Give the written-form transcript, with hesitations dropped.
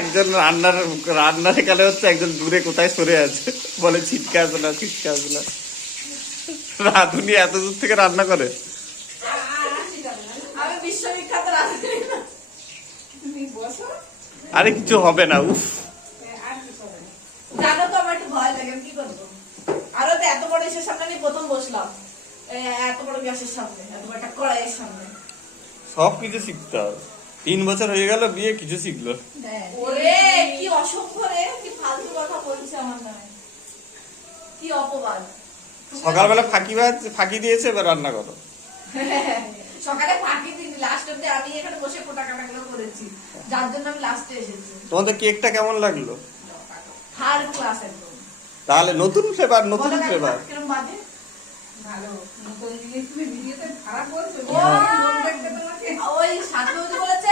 একজন রান্নার এখানে হচ্ছে, একজন দূরে কোথায় সরে আছে, বলে ছিটকে আসে না, ছিটকে আসে না। রাঁধুনি এত দূর থেকে রান্না করে। আমি বিশ্ববিখ্যাত রাঁধুনি না। তুমি বসো। আরে কিছু হবে না, উফ। জানো তো আমার একটু ভয় লাগে, আমি কি করবো? আরো তো এত বড় ইসের সামনে আমি প্রথম বসলাম, এত বড় গ্যাসের সামনে, এত বড় একটা কড়াইয়ের সামনে। সব কিছু শিখতে হবে। 3 বছর হয়ে গেল বিয়ে, কিছু শিখলো। ওরে কি অসভ্য রে, কি ফালতু কথা বলছে আমার নামে, কি অপবাদ। সকালবেলা ফাঁকি দিয়েছে, এবার রান্না করো। সকালে ফাঁকি দিনি, লাস্ট অব্দি আমি এখানে বসে ফোটা কাটা গুলো করেছি, যার জন্য আমি লাস্টে এসেছি। তোমাদের কেকটা কেমন লাগলো? থার্ড ক্লাস একদম। তাহলে নতুন ফ্লেভার, নতুন বলো ফ্লেভার। কাকিমা, কিরম বাজে? ভালো নতুন জিনিস তুমি ভিডিওতে খারাপ বলছো। ওই সাথী বলেছে